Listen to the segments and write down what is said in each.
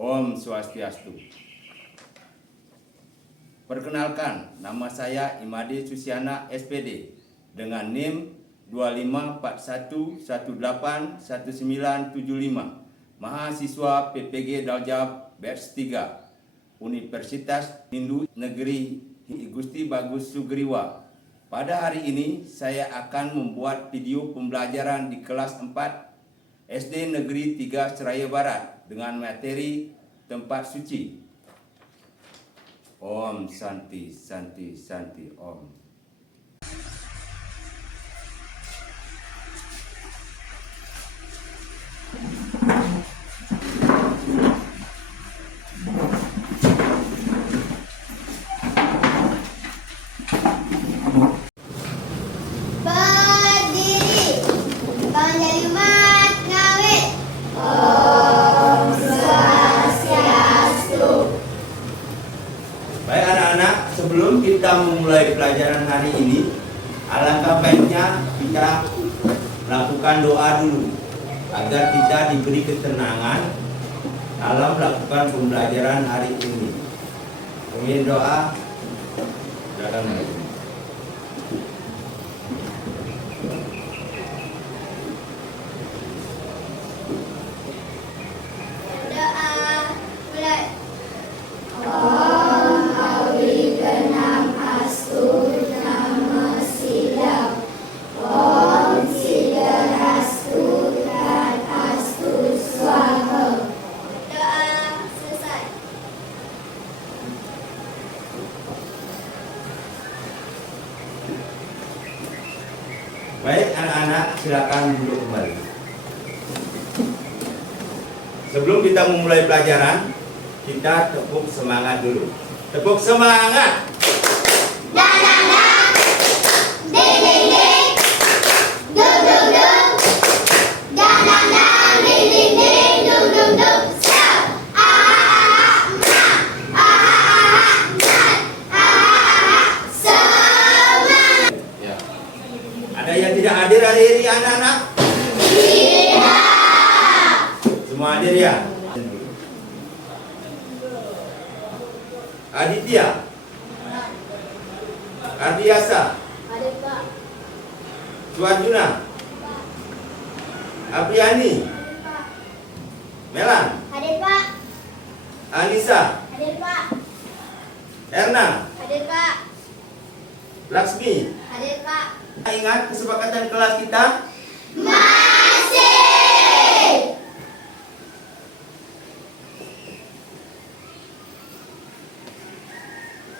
Om Swastiastu. Perkenalkan, nama saya Imade Susiana SPD dengan NIM 2541181975, mahasiswa PPG Daljab batch 3, Universitas Hindu Negeri Gusti Bagus Sugriwa. Pada hari ini saya akan membuat video pembelajaran di kelas 4 SD Negeri 3 Seraya Barat dengan materi tempat suci. Om Santi Santi Santi Om. Baik anak-anak, sebelum kita memulai pelajaran hari ini, alangkah baiknya kita lakukan doa dulu agar kita diberi ketenangan dalam melakukan pembelajaran hari ini. Amin, doa. Silakan. Baik anak-anak, silakan duduk kembali. Sebelum kita memulai pelajaran, kita tepuk semangat dulu. Tepuk semangat. Ada yang tidak hadir hari ini anak-anak? Iya. Semua hadir ya? Aditya? Ardiasa? Hadir Pak. Suarjuna? Apriani? Hadir Pak. Melan? Hadir Pak. Anissa? Hadir Pak. Erna? Hadir Pak. Laksmi? Hadir Pak. Ingat kesepakatan kelas kita? Masih.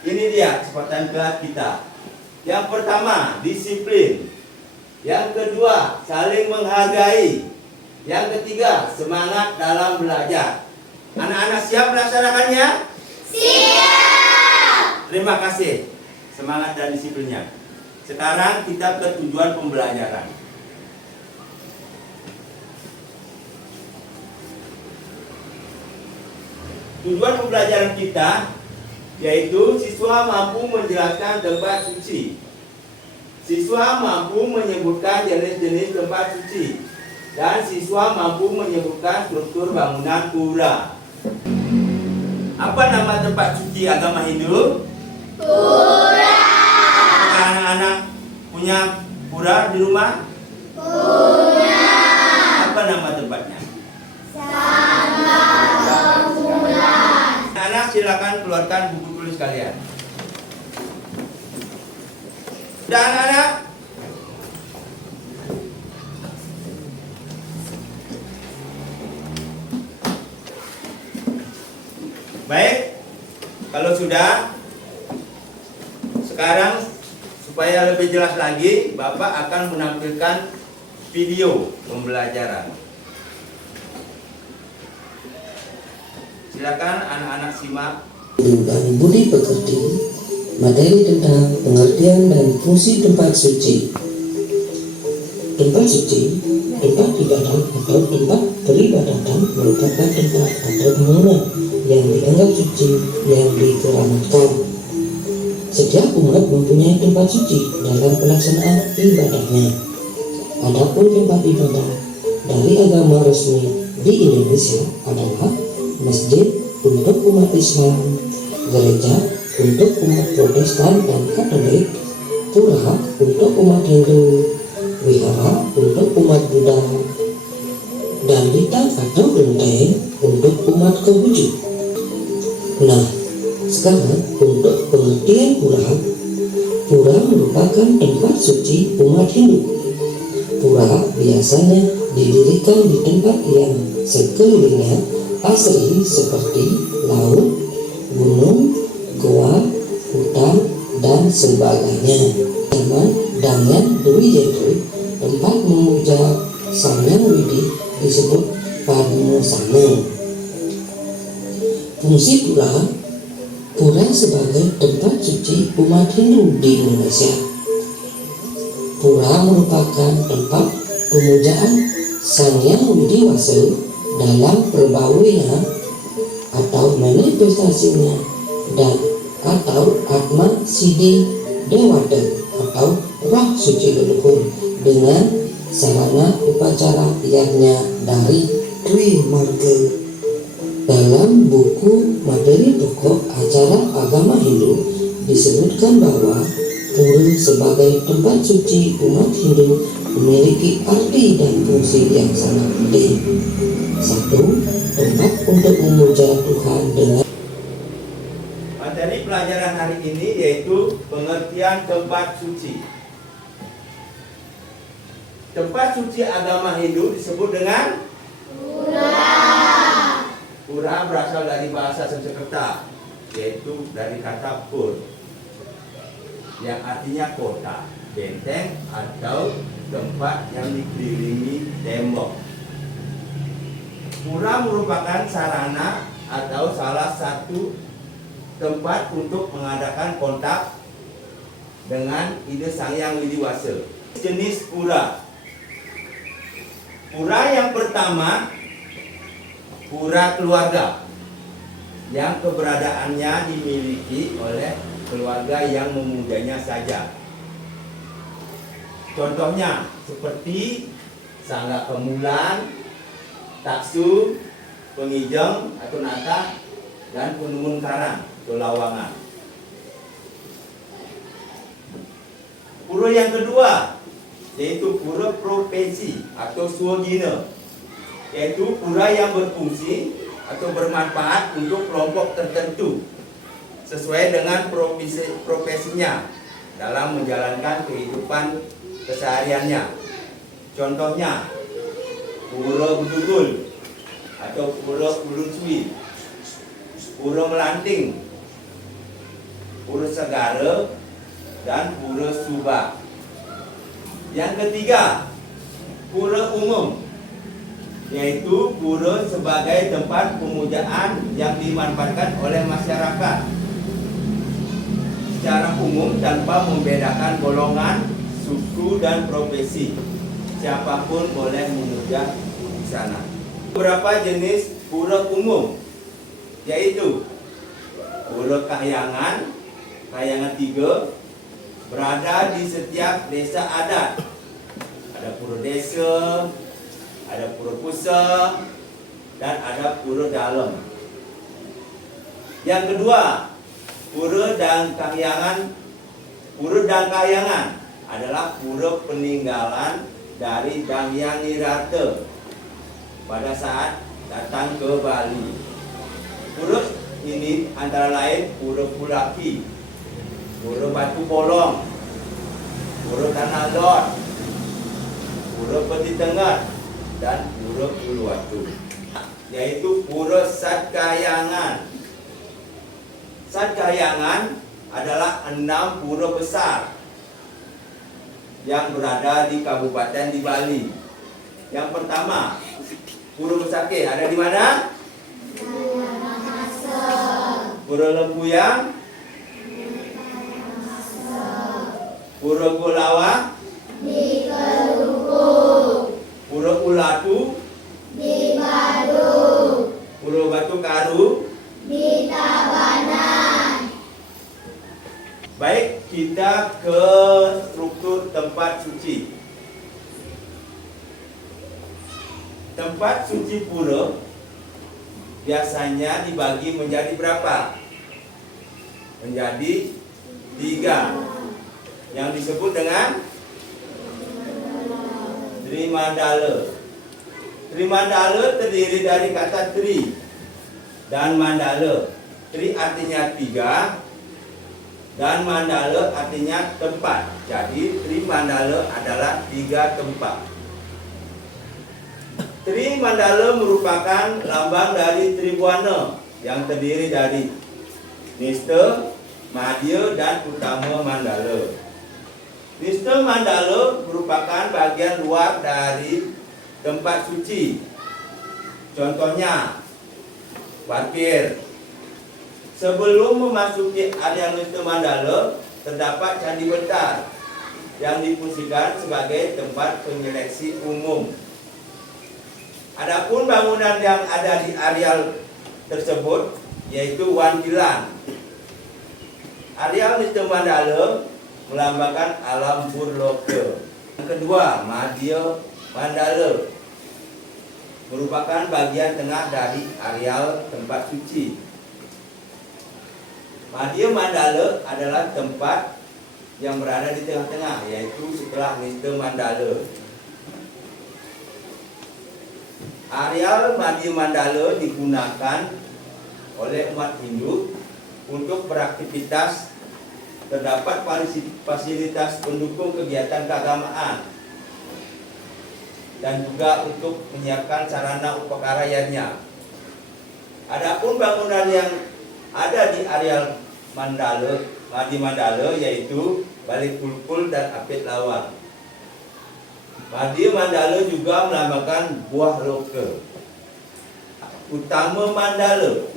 Ini dia kesepakatan kelas kita. Yang pertama, disiplin. Yang kedua, saling menghargai. Yang ketiga, semangat dalam belajar. Anak-anak siap melaksanakannya? Siap. Terima kasih. Semangat dan disiplinnya. Sekarang kita ke tujuan pembelajaran. Tujuan pembelajaran kita yaitu siswa mampu menjelaskan tempat suci. Siswa mampu menyebutkan jenis-jenis tempat suci. Dan siswa mampu menyebutkan struktur bangunan pura. Apa nama tempat suci agama Hindu? Pura. Anak-anak punya pura di rumah? Punya. Apa nama tempatnya? Sangga Rembulan. Anak silakan keluarkan buku tulis kalian. Sudah anak-anak? Baik, kalau sudah, sekarang supaya lebih jelas lagi, Bapak akan menampilkan video pembelajaran. Silakan anak-anak simak. Dengan budi pekerti, materi tentang pengertian dan fungsi tempat suci. Tempat suci, tempat ibadah atau tempat peribadatan merupakan tempat atau bangunan yang dianggap suci yang dikeramatkan. Setiap umat mempunyai tempat suci dalam pelaksanaan ibadahnya. Adapun tempat ibadah dari agama resmi di Indonesia adalah masjid untuk umat Islam, gereja untuk umat Protestan dan Katolik, pura untuk umat Hindu, wihara untuk umat Buddha, dan lita atau kelenteng untuk umat Konghucu. Nah, sekarang untuk pengertian pura, pura merupakan tempat suci umat Hindu. Pura biasanya didirikan di tempat yang sekelilingnya asri seperti laut, gunung, goa, hutan, dan sebagainya. Zaman Dangyan Dewi Jentru, tempat memuja Sang Hyang Widi disebut Padmasana. Fungsi pura, pura sebagai tempat suci umat Hindu di Indonesia. Pura merupakan tempat pemujaan Sang Hyang Widiwasa dalam perbaunya atau manifestasinya dan atau Atma Siddhi Dewata atau roh suci leluhur dengan sarana upacara yaknya dari Dwi Marga. Dalam buku materi pokok acara agama Hindu disebutkan bahwa pura sebagai tempat suci umat Hindu memiliki arti dan fungsi yang sangat penting. 1. Tempat untuk memuja Tuhan dengan. Materi pelajaran hari ini yaitu pengertian tempat suci. Tempat suci agama Hindu disebut dengan Pura. Pura berasal dari bahasa Sanskerta, yaitu dari kata pur, yang artinya kota, benteng, atau tempat yang dikelilingi tembok. Pura merupakan sarana atau salah satu tempat untuk mengadakan kontak dengan ide Sang Hyang Widiwasa. Jenis pura. Pura yang pertama, pura keluarga, yang keberadaannya dimiliki oleh keluarga yang memujanya saja. Contohnya seperti Sangga Kemulan, Taksu, Pengijeng atau Nata, dan Penumun Karang atau Lawangan. Pura yang kedua yaitu pura profesi atau swagina, yaitu pura yang berfungsi atau bermanfaat untuk kelompok tertentu sesuai dengan profesinya dalam menjalankan kehidupan kesehariannya. Contohnya pura Bedugul atau pura Ulun Suwi, pura Melanting, pura Segara, dan pura Subak. Yang ketiga, pura umum, yaitu pura sebagai tempat pemujaan yang dimanfaatkan oleh masyarakat secara umum tanpa membedakan golongan, suku, dan profesi. Siapapun boleh memuja di sana. Beberapa jenis pura umum, yaitu pura Kahyangan, Kahyangan 3, berada di setiap desa adat. Ada pura desa, ada pura pusat, dan ada pura dalam. Yang kedua, pura dan kahyangan. Pura dan kahyangan adalah pura peninggalan dari Dang Hyang Nirata pada saat datang ke Bali. Pura ini antara lain pura Pulaki, pura Batu Bolong, pura Tanah Lot, pura Peti Tengah, dan pura Uluwatu, yaitu pura Satkahyangan. Satkahyangan adalah 6 pura besar yang berada di kabupaten di Bali. Yang pertama, Pura Besakeh ada di mana? Pura Lempuyang, Pura Gulawa, Di Kelungkung. Pura Ulatu, Di Badung. Pura Batu Karu. Di Tabanan. Baik, kita ke struktur tempat suci. Tempat suci pura biasanya dibagi menjadi berapa? Menjadi 3, yang disebut dengan Trimandala. Trimandala terdiri dari kata tri dan mandala. Tri artinya 3 dan mandala artinya tempat. Jadi Trimandala adalah 3 tempat. Trimandala merupakan lambang dari Tribuana yang terdiri dari Nista, Madya, dan Utama Mandala. Nista Mandala merupakan bagian luar dari tempat suci. Contohnya, parkir. Sebelum memasuki area Nista Mandala, terdapat Candi Betar yang difungsikan sebagai tempat penyeleksi umum. Adapun bangunan yang ada di areal tersebut yaitu Wantilan. Areal Nista Mandala melambangkan alam Burloka. Yang kedua, Madya Mandala merupakan bagian tengah dari areal tempat suci. Madya Mandala adalah tempat yang berada di tengah-tengah, yaitu setelah Nista Mandala. Areal Madya Mandala digunakan oleh umat Hindu untuk beraktivitas. Terdapat fasilitas pendukung kegiatan keagamaan dan juga untuk menyiapkan sarana upakarayanya. Adapun bangunan yang ada di areal Madya Mandala yaitu Balik Kulkul dan Apit Lawang. Madya Mandala juga melambangkan buah loka. Utama Mandala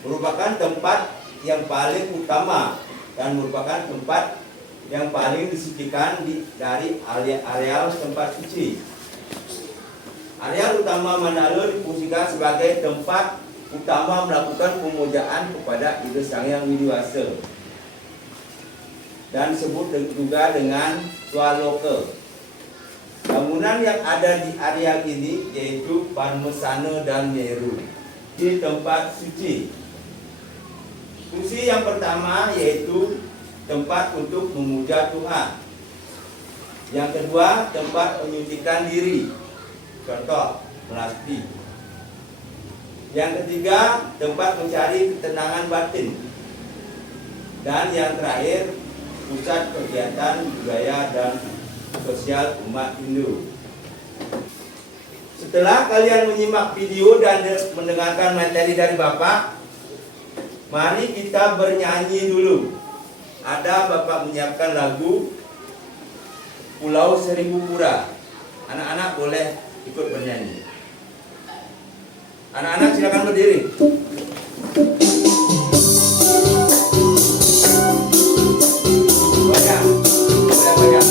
merupakan tempat yang paling utama dan merupakan tempat yang paling disucikan dari areal tempat suci. Areal utama Mandala difungsikan sebagai tempat utama melakukan pemujaan kepada Ida Sang Hyang Widiwasa dan disebut juga dengan Swaloka. Bangunan yang ada di areal ini yaitu Parmesana dan Meru di tempat suci. Fungsi yang pertama yaitu tempat untuk memuja Tuhan. Yang kedua, tempat menyucikan diri. Contoh, melasti. Yang ketiga, tempat mencari ketenangan batin. Dan yang terakhir, pusat kegiatan budaya dan sosial umat Hindu. Setelah kalian menyimak video dan mendengarkan materi dari Bapak, mari kita bernyanyi dulu. Ada Bapak menyiapkan lagu Pulau Seribu Pura. Anak-anak boleh ikut bernyanyi. Anak-anak silakan berdiri. Goyang, goyang.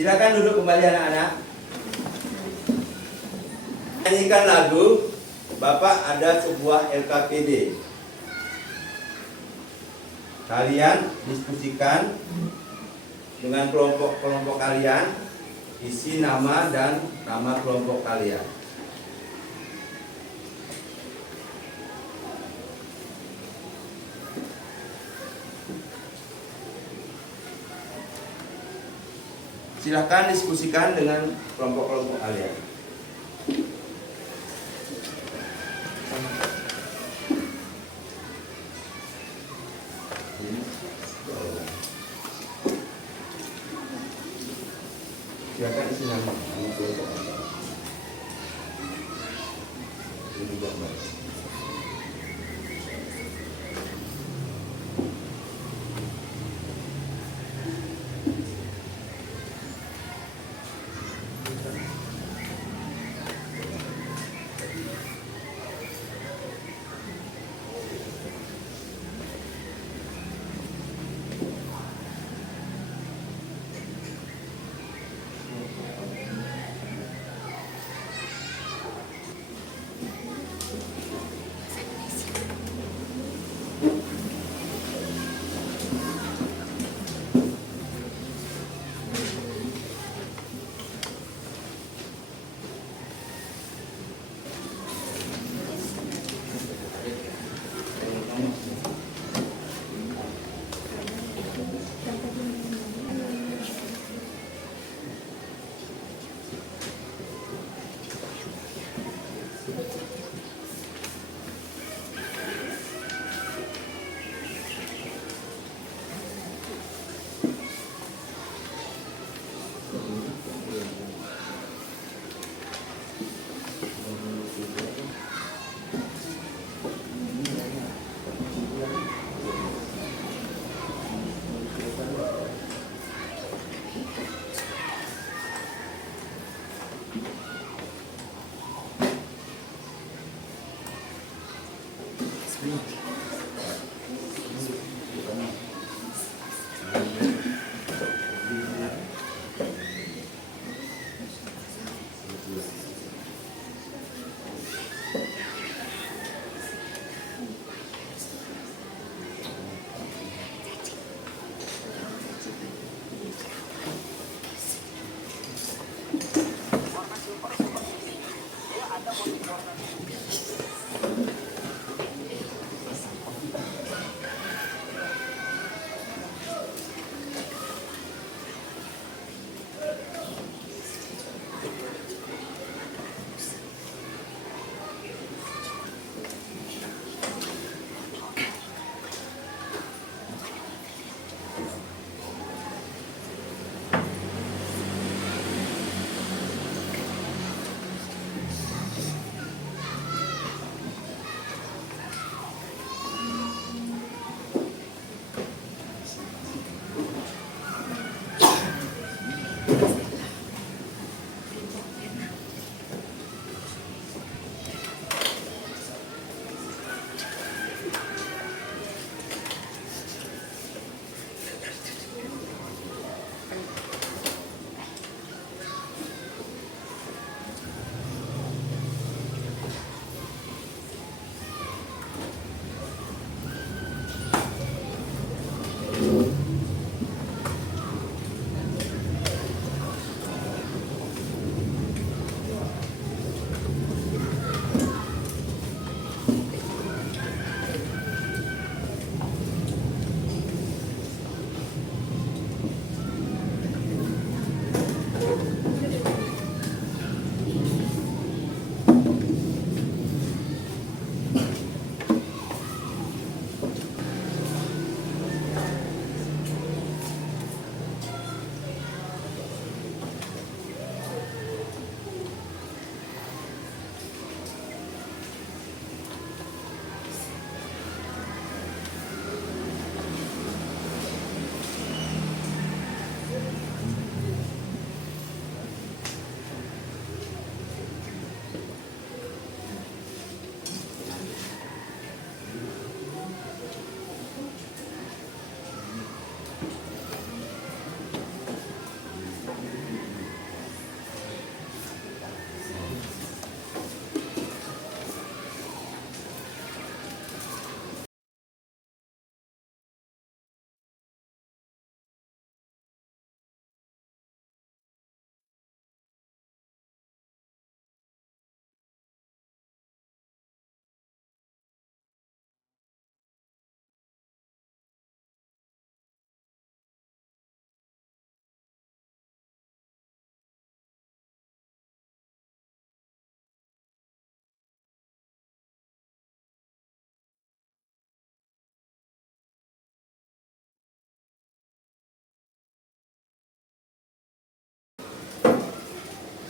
Silakan duduk kembali anak-anak. Nyanyikan lagu. Bapak ada sebuah LKPD. Kalian diskusikan dengan kelompok-kelompok kalian, isi nama dan nama kelompok kalian. Silakan diskusikan dengan kelompok-kelompok kalian. Silakan isi nama kelompok kalian. Ini gambar.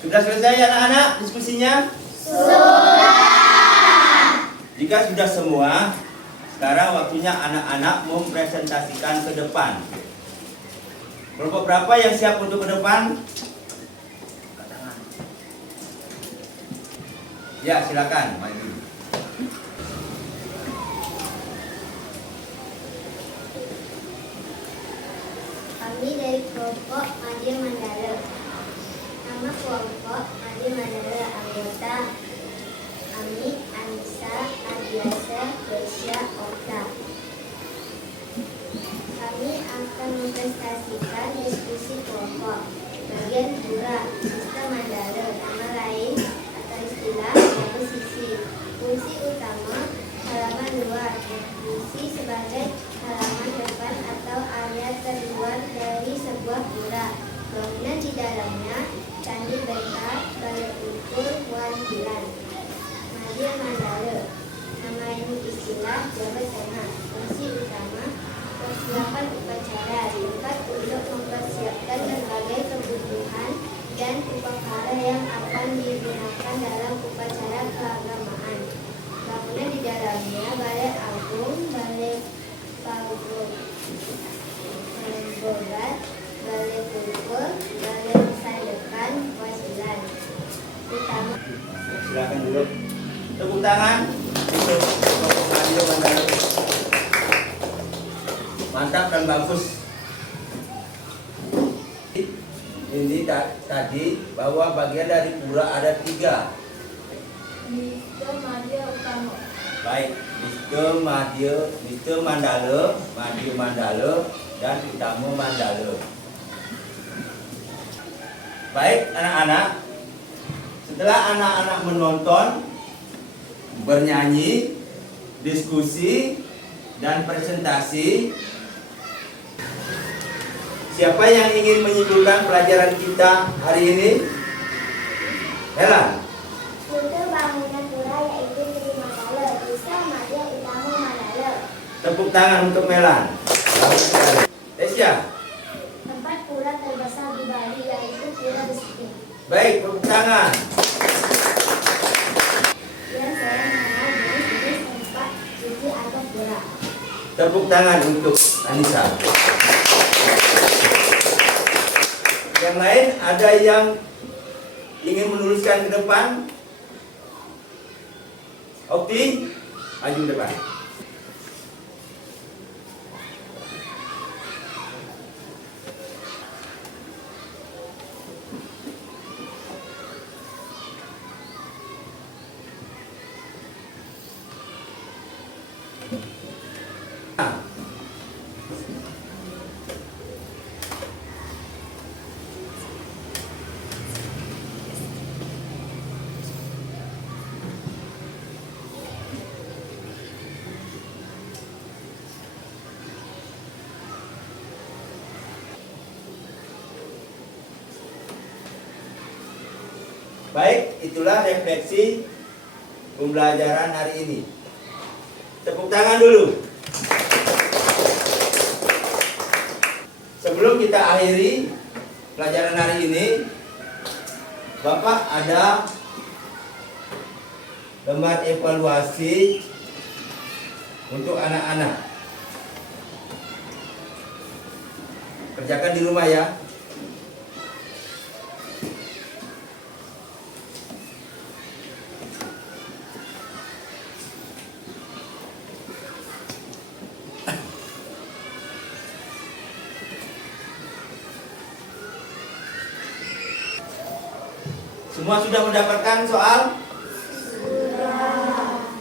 Sudah selesai anak-anak diskusinya? Jika sudah semua, sekarang waktunya anak-anak mempresentasikan ke depan. Kelompok berapa yang siap untuk ke depan? Ya, silakan maju. Kami dari kelompok Madya Mandala. Nama kelompok Madya Mandala anggota Ami, Anissa, Adiasa, Kesya, Okta. Kami akan mempresentasikan diskusi kelompok bagian pura sistem Mandala, nama lain atau istilah komposisi. Fungsi utama halaman luar, fungsi sebagai halaman depan atau area terluar dari sebuah pura. Bangunan di dalamnya candi beta, balai ukur, wantilan. Madya Mandala, nama ini istilah Jawa Tengah. Fungsi utama persiapan upacara, tempat untuk mempersiapkan berbagai kebutuhan dan upacara yang akan digunakan dalam upacara keagamaan. Bangunan di dalamnya balai agung, balai Bogat, balai pukul, balai masa depan, wasilan. Utama. Silakan duduk. Tepuk tangan untuk kelompok Madya Mandala. Mantap dan bagus. Ini tadi bahwa bagian dari pura ada 3. Sistem Madya Utama. Baik, Sistem Mandala, Madya Mandala, dan Utama Mandala. Baik anak-anak, setelah anak-anak menonton, bernyanyi, diskusi, dan presentasi, siapa yang ingin menyimpulkan pelajaran kita hari ini? Helen. Struktur bangunan pura yaitu Sri Mandala, Sistem Madya Utama Mandala. Tepuk tangan untuk Melan. Tesya. Tempat pura terbesar di Bali yaitu Pura Besiti. Baik, tepuk tangan. Yang saya mengenal jenis-jenis tempat suci atau pura. Tepuk tangan untuk Anissa. Yang lain ada yang ingin menuliskan ke depan? Okti, maju ke depan. Baik, itulah refleksi pembelajaran hari ini. Tepuk tangan dulu. Sebelum kita akhiri pelajaran hari ini, Bapak ada lembar evaluasi untuk anak-anak. Kerjakan di rumah ya. Semua sudah mendapatkan soal?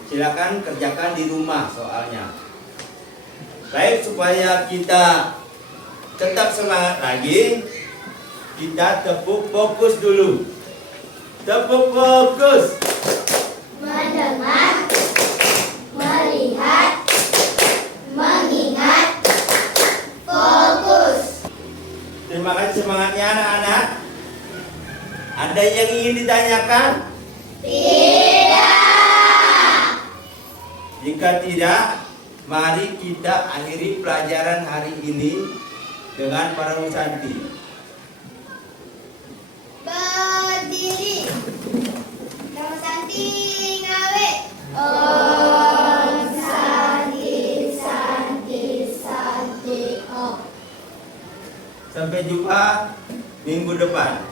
Silakan kerjakan di rumah soalnya. Baik, supaya kita tetap semangat lagi, kita tepuk fokus dulu. Tepuk fokus. Mendengar, melihat, mengingat, fokus. Terima kasih semangatnya anak-anak. Ada yang ingin ditanyakan? Tidak. Jika tidak, mari kita akhiri pelajaran hari ini dengan para Wisanti. Berdiri. Om Santi Santi Santi Om. Sampai jumpa minggu depan.